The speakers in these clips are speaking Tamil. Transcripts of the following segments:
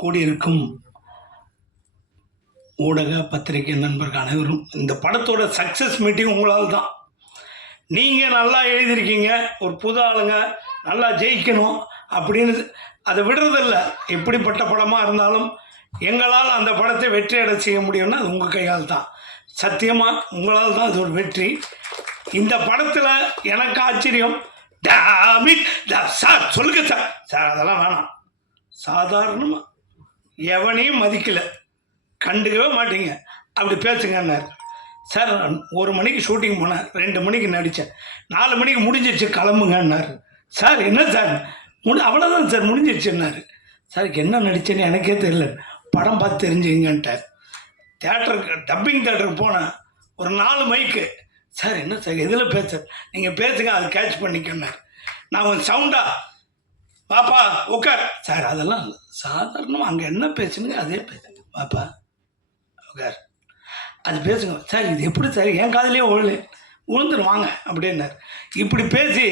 கூடியிருக்கும் ஊடக பத்திரிகை நண்பர்கள் அனைவரும், இந்த படத்தோட சக்ஸஸ் மீட்டிங் உங்களால் தான். நீங்கள் நல்லா எழுதியிருக்கீங்க, ஒரு புது ஆளுங்க நல்லா ஜெயிக்கணும் அப்படின்னு அதை விடுறதில்ல. எப்படிப்பட்ட படமாக இருந்தாலும் எங்களால் அந்த படத்தை வெற்றியடை செய்ய முடியும்னா அது உங்கள் கையால் தான். சத்தியமாக உங்களால் தான் அது ஒரு வெற்றி. இந்த படத்தில் எனக்கு ஆச்சரியம், சார் சொல்லுங்க சார், சார் அதெல்லாம் வேணாம், சாதாரணமாக எவனையும் மதிக்கலை, கண்டுக்கவே மாட்டீங்க, அப்படி பேசுங்கன்னார். சார் 1 மணிக்கு ஷூட்டிங் போனேன், 2 மணிக்கு நடித்தேன், 4 மணிக்கு முடிஞ்சிடுச்சு கிளம்புங்கன்னார். சார் என்ன சார் அவ்வளோதான் சார் முடிஞ்சிடுச்சுன்னாரு. சார் என்ன நடித்தேன்னு எனக்கே தெரியல, படம் பார்த்து தெரிஞ்சுங்கன்ட்டார். தேட்டருக்கு டப்பிங் தேட்டருக்கு போனேன், ஒரு 4 மைக்கு. சார் என்ன சார் எதில் பேச, நீங்கள் பேசுங்க, அது கேட்ச் பண்ணிக்கன்னார். நான் சவுண்டா பாப்பா உட்கார் சார், அதெல்லாம் சாதாரணமாக அங்கே என்ன பேசுங்க அதே பேசுங்க, பாப்பா உட்கார் அது பேசுங்க சார். இது எப்படி சார் என் காதலே விழுந்துருவாங்க அப்படின்னார். இப்படி பேசி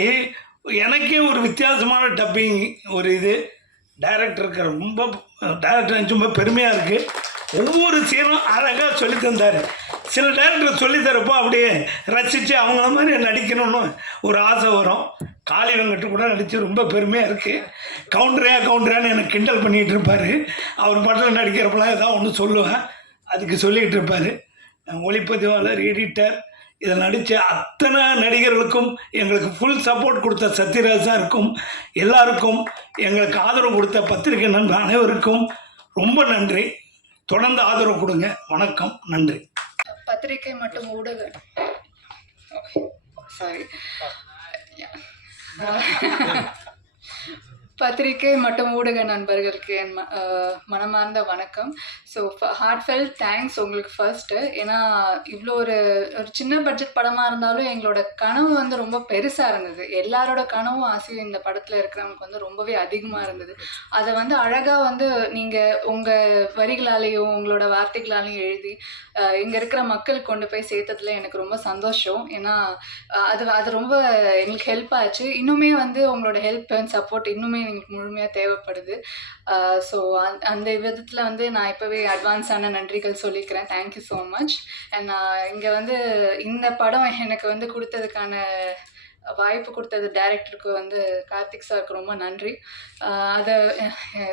எனக்கே ஒரு வித்தியாசமான டப்பிங் ஒரு இது டைரக்டருக்கு ரொம்ப பெருமையாக இருக்குது. ஒவ்வொரு சீனும் அழகாக சொல்லி தந்தார். சில டைரக்டர் சொல்லித்தரப்போ அப்படியே ரசித்து அவங்கள மாதிரி நடிக்கணும்னு ஒரு ஆசை வரும். காளி வெங்கட்டு கூட நடித்து ரொம்ப பெருமையாக இருக்குது. கவுண்டரான்னு எனக்கு கிண்டல் பண்ணிகிட்டு இருப்பார். அவர் படத்தில் நடிக்கிறப்பெல்லாம் ஏதாவது ஒன்று சொல்லுவேன், அதுக்கு சொல்லிகிட்டு இருப்பார். ஒளிப்பதிவாளர், எடிட்டர், இதில் நடித்த அத்தனை நடிகர்களுக்கும் எங்களுக்கு ஃபுல் சப்போர்ட் கொடுத்த சத்யராஜ் சாருக்கும் எல்லாருக்கும் எங்களுக்கு ஆதரவு கொடுத்த பத்திரிகை நண்பர் அனைவருக்கும் ரொம்ப நன்றி. தொடர்ந்து ஆதரவு கொடுங்க. வணக்கம், நன்றி. பத்திரிகை மற்றும் ஊடக பத்திரிகை மற்றும் ஊடக நண்பர்களுக்கு என் மனமார்ந்த வணக்கம். ஸோ ஹார்ட்ஃபெல்ட் தேங்க்ஸ் உங்களுக்கு ஃபர்ஸ்ட்டு. ஏன்னா இவ்வளோ ஒரு சின்ன பட்ஜெட் படமாக இருந்தாலும் எங்களோட கனவு வந்து ரொம்ப பெருசாக இருந்தது. எல்லாரோட கனவும் ஆசையும் இந்த படத்தில் இருக்கிறவங்களுக்கு வந்து ரொம்பவே அதிகமாக இருந்தது. அதை வந்து அழகாக வந்து நீங்கள் உங்கள் வரிகளாலேயும் உங்களோட வார்த்தைகளாலையும் எழுதி இங்கே இருக்கிற மக்களுக்கு கொண்டு போய் சேர்த்ததில் எனக்கு ரொம்ப சந்தோஷம். ஏன்னா அது ரொம்ப எங்களுக்கு ஹெல்ப் ஆச்சு. இன்னுமே வந்து உங்களோட ஹெல்ப் அண்ட் சப்போர்ட் இன்னுமே எங்களுக்கு முழுமையாக தேவைப்படுது. ஸோ அந்த விதத்தில் வந்து நான் இப்போவே அட்வான்ஸான நன்றிகள் சொல்லிக்கிறேன். Thank you so much. அண்ட் நான் இங்கே வந்து இந்த படம் எனக்கு வந்து கொடுத்ததுக்கான வாய்ப்பு கொடுத்தது டைரக்டருக்கு வந்து கார்த்திக் சாருக்கு ரொம்ப நன்றி. அதை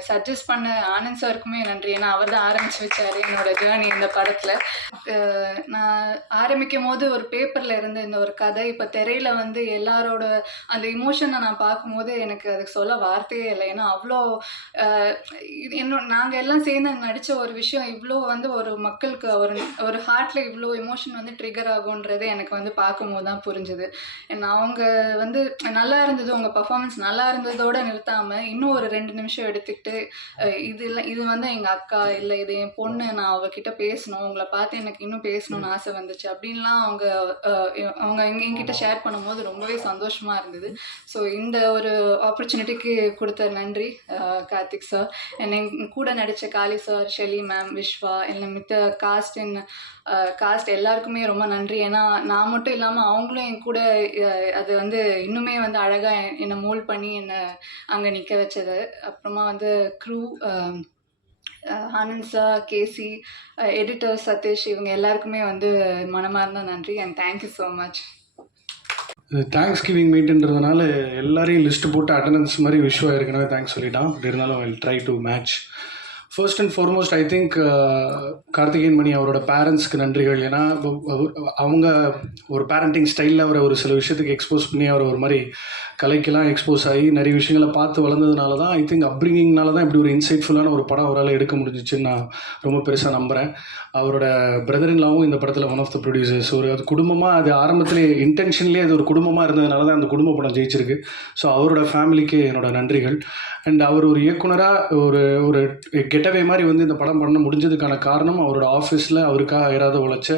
சஜஸ்ட் பண்ண ஆனந்த் சாருக்குமே நன்றி. ஏன்னா அவர் தான் ஆரம்பித்து வச்சார் என்னோடய ஜேர்னி இந்த படத்தில். நான் ஆரம்பிக்கும் போது ஒரு பேப்பரில் இருந்த இந்த ஒரு கதை இப்போ திரையில் வந்து எல்லாரோட அந்த இமோஷனை நான் பார்க்கும்போது எனக்கு அதுக்கு சொல்ல வார்த்தையே இல்லை. ஏன்னா அவ்வளோ நாங்கள் எல்லாம் சேர்ந்து நடித்த ஒரு விஷயம் இவ்வளோ வந்து ஒரு மக்களுக்கு ஒரு ஹார்ட்டில் இவ்வளோ எமோஷன் வந்து ட்ரிகர் ஆகுன்றது எனக்கு வந்து பார்க்கும்போது தான் புரிஞ்சுது. அவங்க வந்து நல்லா இருந்தது, உங்கள் பர்ஃபார்மன்ஸ் நல்லா இருந்ததோடு நிறுத்தாமல் இன்னும் ஒரு 2 நிமிஷம் எடுத்துக்கிட்டு இது வந்து எங்கள் அக்கா இல்லை இது என் பொண்ணு, நான் அவகிட்ட பேசணும், உங்களை பார்த்து எனக்கு இன்னும் பேசணும்னு ஆசை வந்துச்சு அப்படின்லாம் அவங்க எங்கிட்ட ஷேர் பண்ணும்போது ரொம்பவே சந்தோஷமாக இருந்தது. ஸோ இந்த ஒரு ஆப்பர்ச்சுனிட்டிக்கு கொடுத்த நன்றி கார்த்திக் சார். என்னை கூட நடித்த காளி சார், ஷெலி மேம், விஸ்வா, இல்லை மித்த காஸ்ட் எல்லாருக்குமே ரொம்ப நன்றி. ஏன்னா நான் மட்டும் இல்லாமல் அவங்களும் என் கூட அது வந்து இன்னுமே வந்து அழகாக என்னை மோல்ட் பண்ணி என்னை அங்கே நிற்க வச்சது. அப்புறமா வந்து crew Anand sir, KC, editor Sathish, இவங்க எல்லாருக்குமே வந்து மனமார்ந்த நன்றி. And thank you so much. Thanks giving மீட்டுன்றதுனால எல்லாரையும் லிஸ்ட்டு போட்டு அட்டண்டன்ஸ் மாதிரி விஷயம் ஏற்கனவே தேங்க்ஸ் சொல்லிட்டான். பட் இருந்தாலும் I will try to match. First and foremost I think Karthikeyan Mani அவரோட பேரண்ட்ஸ்க்கு நன்றிகள். ஏன்னா அவங்க ஒரு பேரண்டிங் ஸ்டைலில் அவரை ஒரு சில விஷயத்துக்கு எக்ஸ்போஸ் பண்ணி அவரை ஒரு மாதிரி கலைக்கெல்லாம் எக்ஸ்போஸ் ஆகி நிறைய விஷயங்களை பார்த்து வளர்ந்ததுனால தான் ஐ திங்க் அப்ரிங்கிங்னால தான் இப்படி ஒரு இன்சைட்ஃபுல்லான ஒரு படம் அவரால் எடுக்க முடிஞ்சிச்சுன்னு நான் ரொம்ப பெருசாக நம்புகிறேன். அவரோட பிரதர்இன்லாவும் இந்த படத்தில் ஒன் ஆஃப் த ப்ரொடியூசர்ஸ். அது குடும்பமாக, அது ஆரம்பத்திலே இன்டென்ஷன்லேயே அது ஒரு குடும்பமாக இருந்ததுனால தான் அந்த குடும்ப படம் ஜெயிச்சிருக்கு. ஸோ அவரோட ஃபேமிலிக்கு என்னோட நன்றிகள். அண்ட் அவர் ஒரு இயக்குனராக ஒரு கெட்டவே மாதிரி வந்து இந்த படம் பண்ண முடிஞ்சதுக்கான காரணம் அவரோட ஆஃபீஸில் அவருக்காக யாராவது உழைச்ச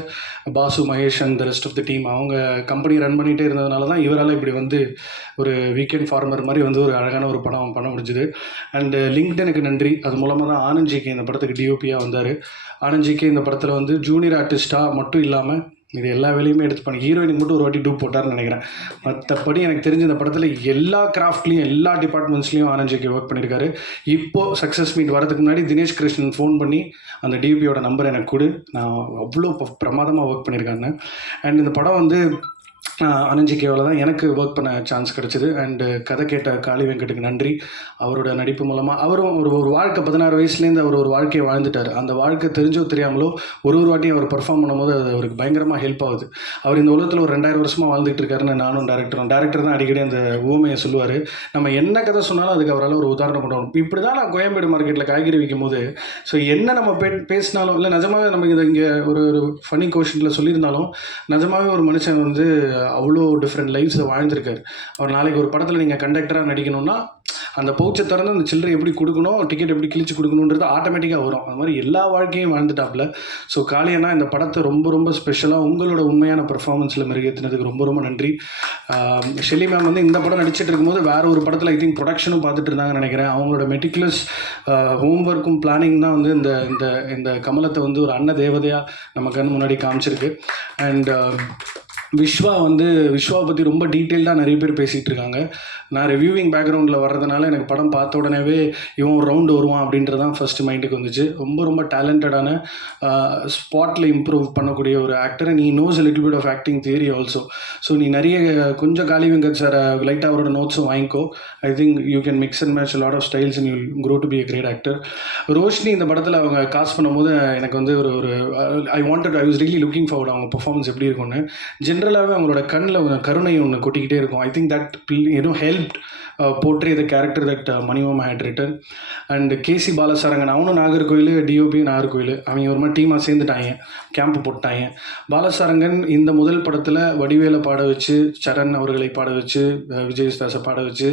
Basu, Mahesh and the rest of the team, அவங்க கம்பெனி ரன் பண்ணிகிட்டே இருந்ததுனால தான் இவரால் இப்படி வந்து ஒரு வீக்கெண்ட் ஃபார்மர் மாதிரி வந்து ஒரு அழகான ஒரு படம் பண்ண முடிஞ்சுது. அண்டு லிங்க்டனுக்கு நன்றி. அது மூலமாக தான் ஆனந்த் ஜிகே இந்த படத்துக்கு டிஓபியாக வந்தார். ஆனந்த் ஜிகே இந்த படத்தில் வந்து ஜூனியர் ஆர்டிஸ்ட்டாக மட்டும் இல்லாமல் இது எல்லா வேலையுமே எடுத்து பண்ணி ஹீரோயினுக்கு மட்டும் ஒரு வாட்டி டூப் போட்டார்னு நினைக்கிறேன். மற்றபடி எனக்கு தெரிஞ்ச இந்த படத்தில் எல்லா கிராஃப்ட்லேயும் எல்லா டிபார்ட்மெண்ட்ஸ்லேயும் ஆனந்த்ஜிக்கு ஒர்க் பண்ணியிருக்காரு. இப்போது சக்ஸஸ் மீட் வரதுக்கு முன்னாடி தினேஷ் கிருஷ்ணன் ஃபோன் பண்ணி அந்த டிபியோட நம்பர் எனக்கு கொடு, நான் அவ்வளோ பிரமாதமாக ஒர்க் பண்ணியிருக்காங்க. அண்ட் இந்த படம் வந்து ஆனந்த்ஜிகேவால் தான் எனக்கு ஒர்க் பண்ண சான்ஸ் கிடச்சிது. அண்டு கதை கேட்ட காளி வெங்கட்டுக்கு நன்றி. அவரோட நடிப்பு மூலமாக அவரும் ஒரு வாழ்க்கை 16 வயசுலேருந்து அவர் ஒரு வாழ்க்கையை வாழ்ந்துட்டார். அந்த வாழ்க்கை தெரிஞ்சோ தெரியாமலோ ஒரு வாட்டியும் அவர் பர்ஃபார்ம் பண்ணும்போது அது அவருக்கு பயங்கரமாக ஹெல்ப் ஆகுது. அவர் இந்த உலகத்தில் ஒரு 2000 வருஷமாக வாழ்ந்துட்டு இருக்காருன்னு நானும் டேரக்டர் தான் அடிக்கடி அந்த ஊமையை சொல்லுவார். நம்ம என்ன கதை சொன்னாலும் அதுக்கு அவரால் ஒரு உதாரணம் கொண்டு வரணும். இப்படி தான் நான் கோயம்பேடு மார்க்கெட்டில் காய்கறி விற்கும் போது ஸோ என்ன நம்ம பேசினாலும் இல்லை நிஜமாகவே நம்ம இங்கே ஒரு ஃபனி கொஷனில் சொல்லியிருந்தாலும் நிஜமாகவே ஒரு மனுஷன் வந்து அவ்வளோ டிஃப்ரெண்ட் லைஃப்ஸை வாழ்ந்திருக்காரு. அவர் நாளைக்கு ஒரு படத்தில் நீங்கள் கண்டக்டராக நடிக்கணும்னா அந்த பவுச்சை திறந்து அந்த சில்லறை எப்படி கொடுக்கணும், டிக்கெட் எப்படி கிழிச்சு கொடுக்கணுன்றது ஆட்டோமேட்டிக்காக வரும். அது மாதிரி எல்லா வாழ்க்கையும் வாழ்ந்துட்டாப்புல. ஸோ காளியண்ணா இந்த படத்தை ரொம்ப ரொம்ப ஸ்பெஷலாக உங்களோட உண்மையான பெர்ஃபார்மன்ஸில் மெருகேற்றினதுக்கு ரொம்ப ரொம்ப நன்றி. ஷெல்லி மேம் வந்து இந்த படம் நடிச்சிட்டு இருக்கும்போது வேறு ஒரு படத்தில் ஐ திங்க் ப்ரொடக்ஷனும் பார்த்துட்டு இருந்தாங்கன்னு நினைக்கிறேன். அவங்களோட மெட்டிகுலஸ் ஹோம்ஒர்க்கும் பிளானிங் தான் வந்து இந்த இந்த இந்த கமலத்தை வந்து ஒரு அன்ன தேவதையாக நம்ம கண்ணு முன்னாடி காமிச்சிருக்கு. அண்ட் விஸ்வாவை பற்றி ரொம்ப டீட்டெயில்டாக நிறைய பேர் பேசிகிட்டு இருக்காங்க. நான் ரிவ்யூவிங் பேக்ரவுண்டில் வர்றதுனால எனக்கு படம் பார்த்த உடனேவே இவன் ஒரு ரவுண்டு வருவான் அப்படின்றது தான் ஃபஸ்ட்டு மைண்டுக்கு வந்துச்சு. ரொம்ப ரொம்ப டேலண்டடான ஸ்பாட்டில் இம்ப்ரூவ் பண்ணக்கூடிய ஒரு ஆக்டர். நீ knows a little bit of acting theory also. So நீ நிறைய கொஞ்சம் காளி வெங்கட் சார் லைட்டாக அவரோட நோட்ஸும் வாங்கிக்கோ. I think you can mix and match lot of styles and you grow to be a great actor. Roshini இந்த படத்தில் அவங்க காஸ்ட் பண்ணும்போது எனக்கு வந்து ஒரு I was really looking forward அவங்க பர்ஃபார்மன்ஸ் எப்படி இருக்கும்னு. ஜென்ரலாகவே அவங்களோட கண்ணில் கருணை ஒன்று கொட்டிக்கிட்டே இருக்கும். I think that helped portray the character that மணிமாமா had written. And KC Balasarangan அவனும் நாகர்கோவில், டிஓபி நாகர்கோவில், அவங்க ஒரு மாதிரி டீமாக சேர்ந்துட்டாங்க, கேம்ப் போட்டாங்க. பாலசாரங்கன் இந்த முதல் படத்தில் வடிவேலை பாட வச்சு, சரண் அவர்களை பாட வச்சு, விஜயதாஸை பாட வச்சு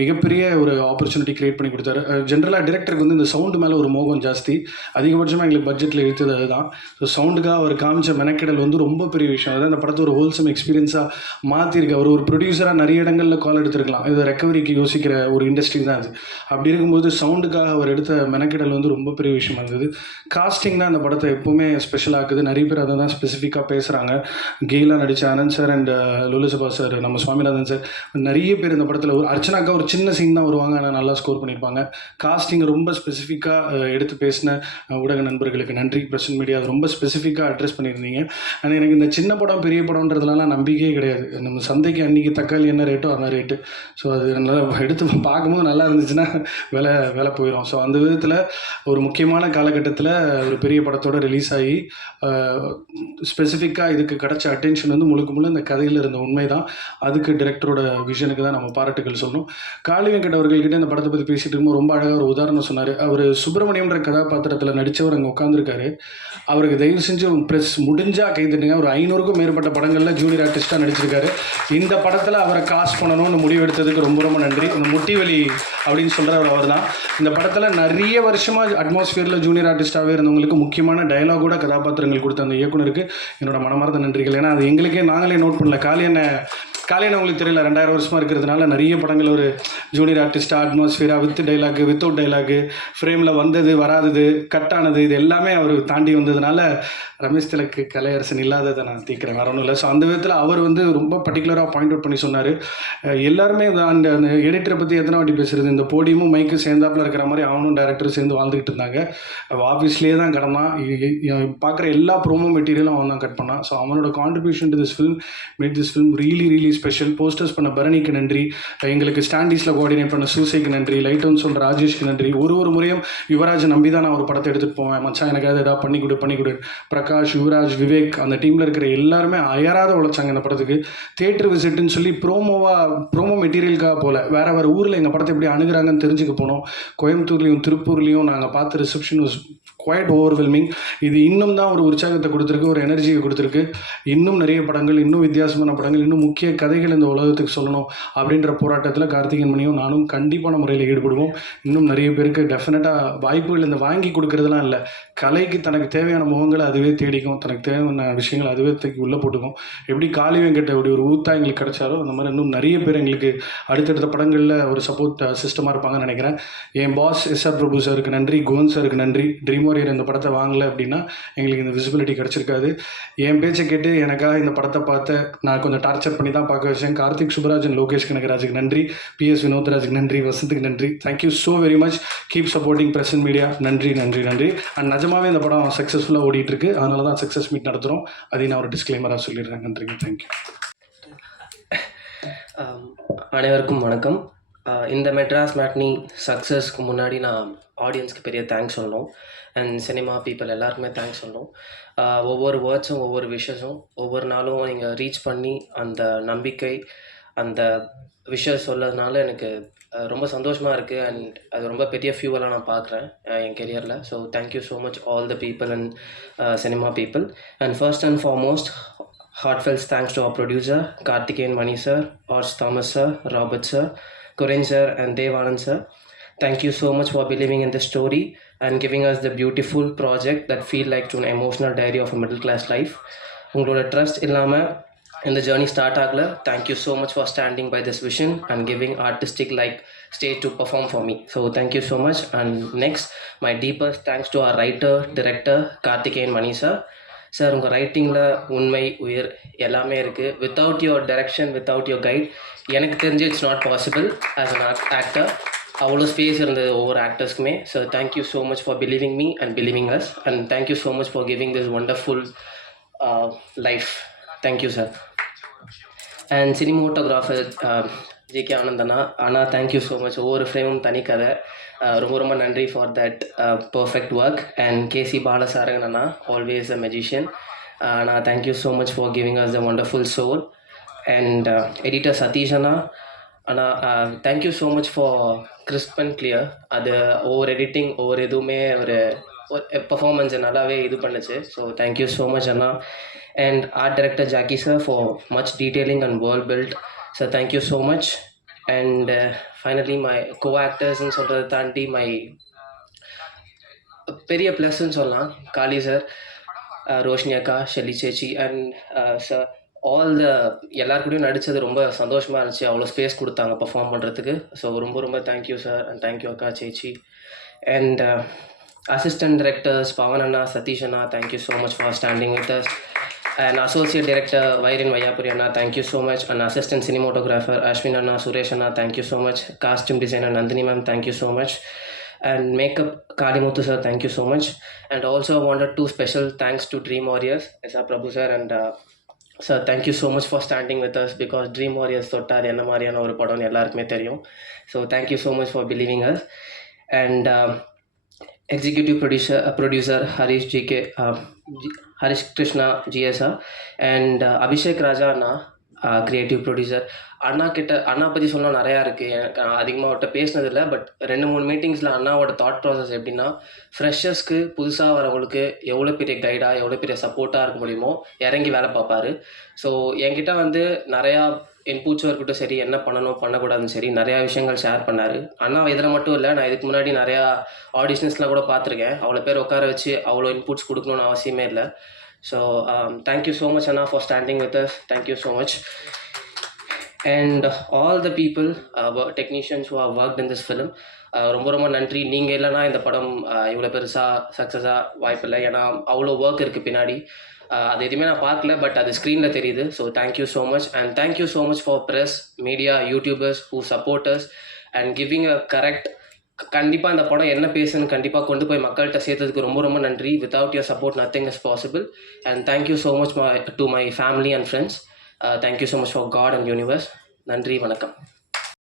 மிகப்பெரிய ஒரு ஆப்பர்ச்சுனிட்டி க்ரியேட் பண்ணி கொடுத்தாரு. ஜென்ரலாக டிரெக்டருக்கு வந்து இந்த சவுண்டு மேலே ஒரு மோகம் ஜாஸ்தி. அதிகபட்சமாக எங்களுக்கு பட்ஜெட்டில் இழுத்தது அதுதான். ஸோ சவுண்டுக்காக அவர் காமிச்ச மெனக்கெடல் வந்து ரொம்ப பெரிய விஷயம். அதான் இந்த படத்தை ஒரு ஹோல்சம் எக்ஸ்பீரியன்ஸாக மாற்றிருக்கு. அவர் ஒரு ப்ரொடியூசராக நிறைய இடங்களில் கால் எடுத்துருக்கலாம். இது ரெக்கவரிக்கு யோசிக்கிற ஒரு இண்டஸ்ட்ரி தான் அது. அப்படி இருக்கும்போது சவுண்டுக்காக அவர் எடுத்த மெனக்கெடல் வந்து ரொம்ப பெரிய விஷயமா இருந்தது. காஸ்டிங் தான் அந்த படத்தை எப்போவுமே ஸ்பெஷலாக இருக்குது. நிறைய பேர் அதை தான் ஸ்பெசிஃபிக்காக பேசுகிறாங்க. கெயிலாக நடித்த ஆனந்த் சார் அண்ட் லுலுசபா சார், நம்ம சுவாமிநாதன் சார், நிறைய பேர் இந்த படத்தில் ஒரு அர்ச்சனாக்கா ஒரு சின்ன சீன் தான் வருவாங்க, ஆனால் நல்லா ஸ்கோர் பண்ணியிருப்பாங்க. காஸ்டிங் ரொம்ப ஸ்பெசிஃபிக்காக எடுத்து பேசின ஊடக நண்பர்களுக்கு நன்றி. பிரசன்ட் மீடியா ரொம்ப ஸ்பெசிஃபிக்காக அட்ரஸ் பண்ணியிருந்தீங்க. ஆனால் எனக்கு இந்த சின்ன படம் பெரிய படம்ன்றதுலாம் நம்பிக்கையே கிடையாது. நம்ம சந்தைக்கு அன்றைக்கி தக்காளி என்ன ரேட்டோ அந்த ரேட்டு. ஸோ அது நல்லா எடுத்து பார்க்கும்போது நல்லா இருந்துச்சுன்னா விலை போயிடும். ஸோ அந்த விதத்தில் ஒரு முக்கியமான காலகட்டத்தில் ஒரு பெரிய படத்தோடு ரிலீஸ் ஆகி ஸ்பெசிஃபிக்காக இதுக்கு கிடச்ச அட்டென்ஷன் வந்து முழுக்க இந்த கதையில் இருந்த உண்மை தான். அதுக்கு டிரெக்டரோட விஷனுக்கு தான் நம்ம பாராட்டுகள் சொல்லணும். காளி வெங்கட் அவர்கள்கிட்ட இந்த படத்தை பற்றி பேசிகிட்டு இருக்கும்போது ரொம்ப அழகாக ஒரு உதாரணம் சொன்னார். அவர் சுப்பிரமணியம்ன்ற கதாபாத்திரத்தில் நடித்தவர் அங்கே உட்காந்துருக்காரு. அவருக்கு தயவு செஞ்சு ப்ரெஸ் முடிஞ்சால் கைதுட்டுங்க. ஒரு 500க்கும் மேற்பட்ட படங்களில் ஜூனியர் ஆர்டிஸ்ட்டாக நடிச்சிருக்காரு. இந்த படத்தில் அவரை காஸ்ட் பண்ணணும்னு முடிவெடுத்ததுக்கு ரொம்ப ரொம்ப நன்றி. இந்த முட்டிவலி அப்படின்னு சொல்கிறவர் அவர் தான். இந்த படத்தில் நிறைய வருஷமாக அட்மாஸ்ஃபியரில் ஜூனியர் ஆர்டிஸ்டாகவே இருந்தவங்களுக்கு முக்கியமான டயலாகோட கதாபாத்திரங்கள் கொடுத்த அந்த இயக்குனருக்கு என்னோட மனமார்ந்த நன்றிகள். ஏன்னா அது எங்களுக்கே நாங்களே நோட் பண்ணல. காளியண்ண உங்களுக்கு தெரியல, 2000 வருஷமாக இருக்கிறதுனால நிறைய படங்கள் ஒரு ஜூனியர் ஆர்டிஸ்டாக அட்மாஸ்ஃபியராக வித் டைலாகு, வித்தவுட் டைலாகு, ஃப்ரேமில் வந்தது வராதது, கட் ஆனது, இது எல்லாமே அவர் தாண்டி வந்ததுனால ரமேஷ் திலக்கு கலையரசன் இல்லாததை நான் தீக்கிறேன், வேற ஒன்றும் இல்லை. ஸோ அந்த விதத்தில் அவர் வந்து ரொம்ப பர்டிகுலராக பாயிண்ட் அவுட் பண்ணி சொன்னார். எல்லாருமே அந்த எடிட்டரை பற்றி எத்தனை வாட்டி பேசுகிறது, இந்த போடியமும் மைக்கு சேர்ந்தாப்பில் இருக்கிற மாதிரி அவனும் டேரக்டரும் சேர்ந்து வாழ்ந்துக்கிட்டு இருந்தாங்க. ஆஃபீஸ்லேயே தான் கிடந்தான். பார்க்குற எல்லா ப்ரோமோ மெட்டீரியலும் அவன் தான் கட் பண்ணான். ஸோ அவனோட contribution to this film made this film really special. Posters பண்ண பரணிக்கு நன்றி, எங்களுக்கு ஸ்டாண்டீஸில் கோஆர்டினேட் பண்ண சூசைக்கு நன்றி, லைட் ஒன் சொல்கிற ராஜேஷ்க்கு நன்றி. ஒரு முறையும் யுவராஜ் நம்பி தான் நான் ஒரு படத்தை எடுத்துகிட்டு போவேன். மச்சான் எனக்காவது எதாவது பண்ணி கொடு. பிரகாஷ், யுவராஜ், விவேக், அந்த டீமில் இருக்கிற எல்லாருமே அயராத உழைச்சாங்க இந்த படத்துக்கு. தியேட்டர் விசிட்டுன்னு சொல்லி ப்ரோமோ மெட்டீரியலுக்காக போல வேறு ஊரில் எங்கள் படத்தை எப்படி அணுகிறாங்கன்னு தெரிஞ்சுக்க போனோம். கோயம்புத்தூர்லேயும் திருப்பூர்லேயும் நாங்கள் பார்த்த ரிசப்ஷன் வாஸ் குவைட் ஓவர்வெல்மிங். இது இன்னும் தான் ஒரு உற்சாகத்தை கொடுத்துருக்கு, ஒரு எனர்ஜியை கொடுத்துருக்கு. இன்னும் நிறைய படங்கள், இன்னும் வித்தியாசமான படங்கள், இன்னும் முக்கிய கதைகள் இந்த உலகத்துக்கு சொல்லணும் அப்படின்ற போராட்டத்தில் கார்த்திகேயன் மணியும் நானும் கண்டிப்பான முறையில் ஈடுபடுவோம். இன்னும் நிறைய பேருக்கு டெஃபினட்டாக வாய்ப்புகள் இந்த வாங்கி கொடுக்கறதுலாம் இல்லை, கலைக்கு தனக்கு தேவையான முகங்களை அதுவே தேடிக்கும், தனக்கு தேவையான விஷயங்கள் அதுவே தூக்கி உள்ளே போட்டுக்கும். எப்படி காளி வெங்கட் அப்படி ஒரு ஊத்தா எங்களுக்கு கிடைச்சாரோ அந்த மாதிரி இன்னும் நிறைய பேர் எங்களுக்கு அடுத்தடுத்த படங்களில் ஒரு சப்போர்ட் சிஸ்டமாக இருப்பாங்கன்னு நினைக்கிறேன். என் பாஸ் எஸ்ஆர் பிரபு சாருக்கு நன்றி, கோவன் சாருக்கு நன்றி, ட்ரீம் வாரியர் இந்த படத்தை வாங்கலை அப்படின்னா எங்களுக்கு இந்த விசிபிலிட்டி கிடச்சிருக்காது. என் பேச்சை கேட்டு எனக்காக இந்த படத்தை பார்த்து நான் கொஞ்சம் டார்ச்சர் பண்ணி தான் பார்க்க வச்சேன். கார்த்திக் சுப்ராஜன், லோகேஷ் கனகராஜுக்கு நன்றி, PS வினோத்ராஜுக்கு நன்றி, வசந்துக்கு நன்றி. Thank you so very much. Keep supporting press and media. நன்றி நன்றி நன்றி. அண்ட் நிஜமாவே இந்த படம் சக்ஸஸ்ஃபுல்லாக ஓடிட்டுருக்கு. அதனால தான் சக்ஸஸ் மீட் நடத்துகிறோம். அதையும் நான் ஒரு டிஸ்க்ளைமராக சொல்லிடுறேன். நன்றிங்க. தேங்க்யூ. அனைவருக்கும் வணக்கம். இந்த மெட்ராஸ் மேட்னி சக்ஸஸ்க்கு முன்னாடி நான் ஆடியன்ஸ்க்கு பெரிய தேங்க்ஸ் சொல்லணும். அண்ட் சினிமா பீப்புள் எல்லாருக்குமே தேங்க்ஸ் சொல்லணும். ஒவ்வொரு வேர்ட்ஸும் ஒவ்வொரு விஷஸும் ஒவ்வொரு நாளும் நீங்கள் ரீச் பண்ணி அந்த நம்பிக்கை அந்த விஷயம் சொல்லதுனால எனக்கு ரொம்ப சந்தோஷமாக இருக்குது. அண்ட் அது ரொம்ப பெரிய ஃபியூவலாக நான் பார்க்குறேன் என் கெரியரில். So thank you so much all the people and cinema people. And first and foremost heartfelt thanks to our producer Karthikeyan Mani sir, Ars Thomas sir, Robert sir, Kuren sir and Dev Anand sir. Thank you so much for believing in the story and giving us the beautiful project that feel like an emotional diary of a middle class life. உங்களோட ட்ரஸ்ட் இல்லாமல் இந்த ஜேர்னி ஸ்டார்ட் ஆகல. Thank you so much for standing by this vision and giving artistic like stage to perform for me. So thank you so much. And next my deepest thanks to our writer director Karthikeyan Mani sir. Sir, உங்கள் ரைட்டிங்கில் உண்மை உயிர் எல்லாமே இருக்குது. Without your direction, without your guide எனக்கு தெரிஞ்சு it's not possible as an actor. அவ்வளோ ஸ்பேஸ் இருந்தது ஒவ்வொரு ஆக்டர்ஸ்க்குமே. So thank you so much for believing me and believing us. And thank you so much for giving this wonderful life. Thank you sir. And cinematographer JK ஆனந்தனா அண்ணா, தேங்க்யூ ஸோ மச். ஒவ்வொரு ஃப்ரேமும் தனி கதை. ரொம்ப ரொம்ப நன்றி for that perfect work. And KC Balasarangan அண்ணா, ஆல்வேஸ் அ மெஜிஷியன் அண்ணா, thank you so much for giving us a wonderful soul. And editor Sathish அண்ணா அண்ணா, thank you so much for crisp and clear. அது ஒவ்வொரு எடிட்டிங் ஒவ்வொரு எதுவுமே ஒரு பர்ஃபார்மன்ஸை நல்லாவே இது பண்ணுச்சு. ஸோ தேங்க்யூ ஸோ மச் அண்ணா. And art director Jackie sir for much detailing and world build. So thank you so much. And finally my co-actors சொல்கிறத தாண்டி மை பெரிய ப்ளஸ்ன்னு சொல்லலாம் காளி சார், ரோஷினி அக்கா, ஷெல்லி சேச்சி அண்ட் சார் ஆல் த எல்லாருக்கூடையும் நடித்தது ரொம்ப சந்தோஷமாக இருந்துச்சு. அவ்வளோ ஸ்பேஸ் கொடுத்தாங்க பர்ஃபார்ம் பண்ணுறதுக்கு. ஸோ ரொம்ப ரொம்ப தேங்க்யூ சார் அண்ட் தேங்க்யூ அக்கா, சேச்சி. அண்ட் அசிஸ்டன்ட் டைரக்டர்ஸ் பவன் அண்ணா, சதீஷ் அண்ணா, thank you so much for standing with us. And associate director Vairin Vayapuri Anna, thank you so much. And assistant cinematographer Ashwin Anna, Suresh Anna, thank you so much. Costume designer Nandini ma'am, thank you so much. And makeup Kalimuthu sir, thank you so much. And also I wanted to special thanks to Dream Warriors, S.R. Prabhu sir and sir, thank you so much for standing with us because Dream Warriors தொட்டா அது என்ன மாதிரியான ஒரு படம்னு எல்லாருக்குமே தெரியும். So thank you so much for believing us. And executive producer Harish Krishna GSR and Abhishek Raja அண்ணா, கிரியேட்டிவ் ப்ரொடியூசர். அண்ணா பற்றி சொன்னால் நிறையா இருக்குது. எனக்கு அதிகமாக அவர்கிட்ட பேசினதில்லை. பட் 2-3 மீட்டிங்ஸில் அண்ணாவோட தாட் ப்ராசஸ் எப்படின்னா, ஃப்ரெஷர்ஸ்க்கு புதுசாக வரவங்களுக்கு எவ்வளோ பெரிய கைடாக எவ்வளோ பெரிய சப்போர்ட்டாக இருக்க முடியுமோ இறங்கி வேலை பார்ப்பார். ஸோ என்கிட்ட வந்து நிறையா இன்புட்ஸும் இருக்கட்டும் சரி, என்ன பண்ணணும் பண்ணக்கூடாதுன்னு சரி நிறையா விஷயங்கள் ஷேர் பண்ணார். அண்ணா இதில் மட்டும் இல்லை, நான் இதுக்கு முன்னாடி நிறையா ஆடிஷன்ஸ்லாம் கூட பார்த்துருக்கேன். அவ்வளோ பேர் உட்கார வச்சு அவ்வளோ இன்புட்ஸ் கொடுக்கணுன்னு அவசியமே இல்லை. ஸோ தேங்க்யூ ஸோ மச் அண்ணா for standing with us. Thank you so much. And all the people technicians who have worked in this film, ரொம்ப ரொம்ப நன்றி. நீங்கள் இல்லைனா இந்த படம் இவ்வளோ பெருசாக சக்ஸஸாக வாய்ப்பில்லை. ஏன்னா அவ்வளோ ஒர்க் இருக்குது பின்னாடி. அது எதுவுமே நான் பார்க்கல, பட் அது ஸ்க்ரீனில் தெரியுது. So thank you so much. And thank you so much for press, media, YouTubers who supporters and giving a correct. கண்டிப்பாக இந்த படம் என்ன பேசுன்னு கண்டிப்பாக கொண்டு போய் மக்கள்கிட்ட சேர்த்ததுக்கு ரொம்ப ரொம்ப நன்றி. Without your support nothing is possible. And thank you so much to my family and friends. Thank you so much for God and universe. நன்றி, வணக்கம்.